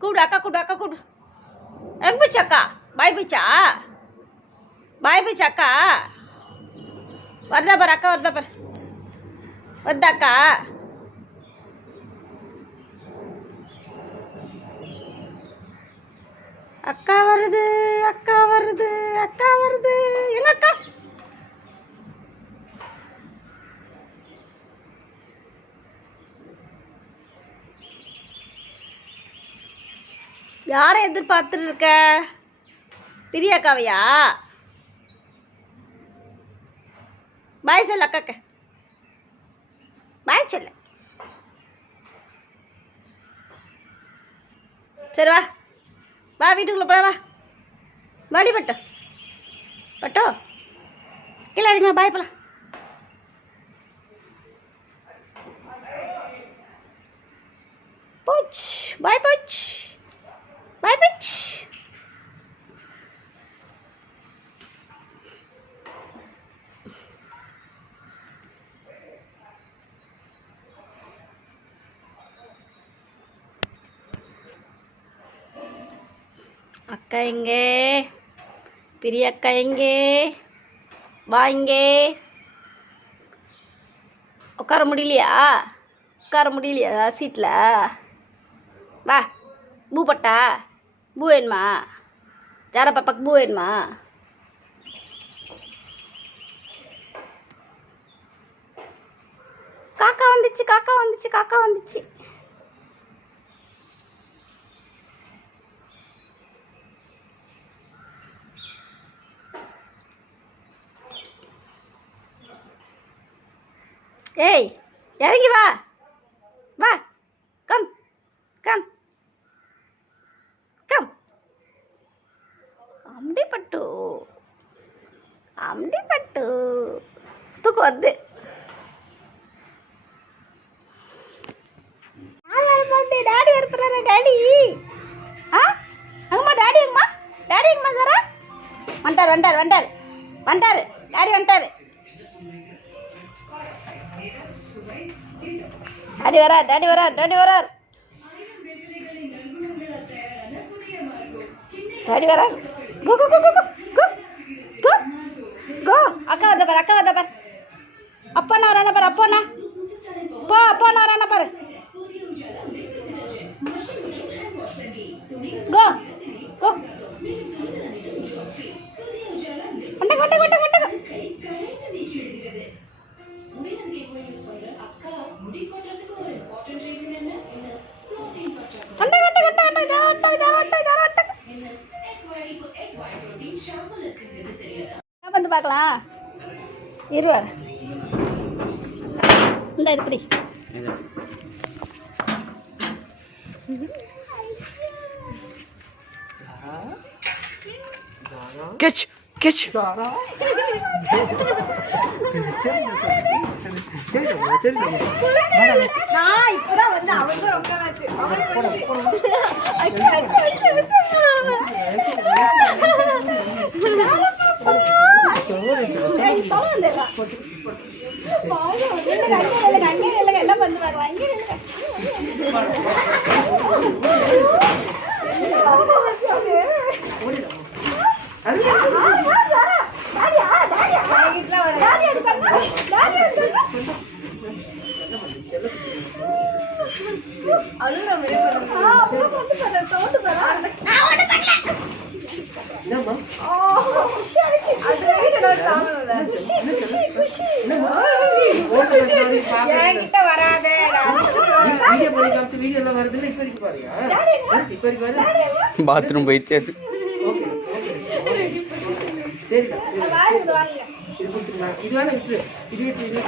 கூப்பிடு அக்கா கூப்பிடு அக்கா கூப்பிடு. எங்க போச்சு அக்கா? பாய் போச்சா? பாய் போச்சு அக்கா? வருதா பாரு அக்கா வருதா பாரு. வருதா அக்கா. அக்கா வருது அக்கா வருது அக்கா வருது. எங்க அக்கா? யாரை எதிர்பார்த்துட்டு இருக்க பெரிய அக்காவையா பாய் சொல்லு அக்காக்க. பாய் சொல்லு. சரி வா. வா வீட்டுக்குள்ளே போல வா. வாடி பட்டோ. பட்டோ? கீழே இறங்க பாய் போலாம். போச் பாய் போச் Bye, bitch. அக்கா எங்கே? பெரிய அக்கா எங்கே? வா இங்கே. உட்கார முடியலையா? உட்கார முடியலையா? சீட்டில். வா பூ பட்டா. பூ வேணுமா ஜாரா பாப்பாக்கு பூ வேணுமா காக்கா வந்துச்சு காக்கா வந்துச்சு காக்கா வந்துச்சு ஏய் இறங்கி வா போகுது டாடி இருக்கிறாரு டாடி ஆ? அங்கம்மா டாடி அங்கம்மா டாடி அங்கம்மா சாரா? வந்தார் வந்தார் வந்தார். வந்தார். டாடி வந்தார். டாடி வரார் டாடி வரார் டாடி வரார். டாடி வரார். கோ கோ கோ கோ கோ கோ அக்கா வந்து பாரு அக்கா போனா போனா போ அப்போண்ணா வரேண்ணா பாரு. கோ கோ. வண்டங்க வண்டங்க வண்டங்க வண்டங்க வந்து பார்க்கலாம். இருவர். இந்த இப்படி Geç, geç. நான் இப்பதான் வந்து அவங்க உட்காராச்சு என்ன என்கிட்ட வராங்க பண்ணி காமிச்சு வீடியோ எல்லாம் வருதுல்ல இப்ப இருக்கு பாருயா? இப்ப இருக்கு பாரு பாத்ரூம் போயிடுச்சு அது ஓகே சரிடா சரி இது கொடுத்துக்கலாம் இது வேணா விட்டுரு. இது விட்டு இது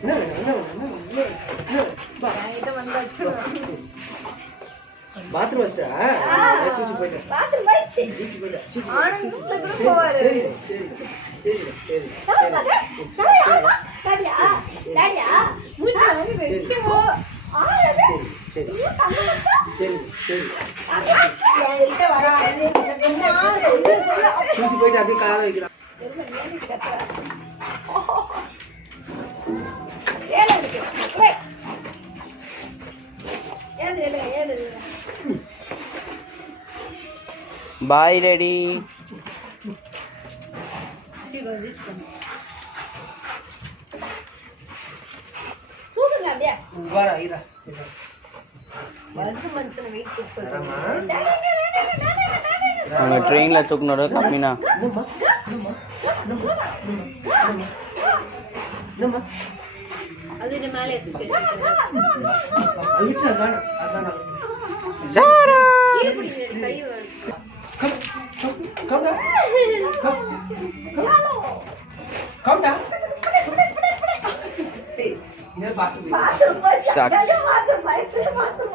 என்ன வேணும்? என்ன வேணும்? என்ன வேணும், என்ன வேணும்? வா பாத்ரூம் வச்சிட்டா? சூச்சி போயிட்டேன். பாத்ரூம் போயிடுச்சு. சூச்சி போயிட்டேன் சூச்சி ஆனந்த் கூட போவாரு. சரி சரி சரி சரி சரி டாடியா டாடியா மூஞ்சி வந்து வெச்சு போ ஆனது சரி சரி. சரி என்கிட்ட வரா சொல்லு சொல்லு. சூச்சி போயிட்டு அப்படியே கால வைக்கிறான். ஏழு ஏழு ஏழு. கொடுத்து வரமா அவங்க ட்ரெயினில் தூக்குனோட கம்மினா ஜாரா! Come, come down. Come, come. Come down. Hey, you know bathroom. Bathroom. Sucks.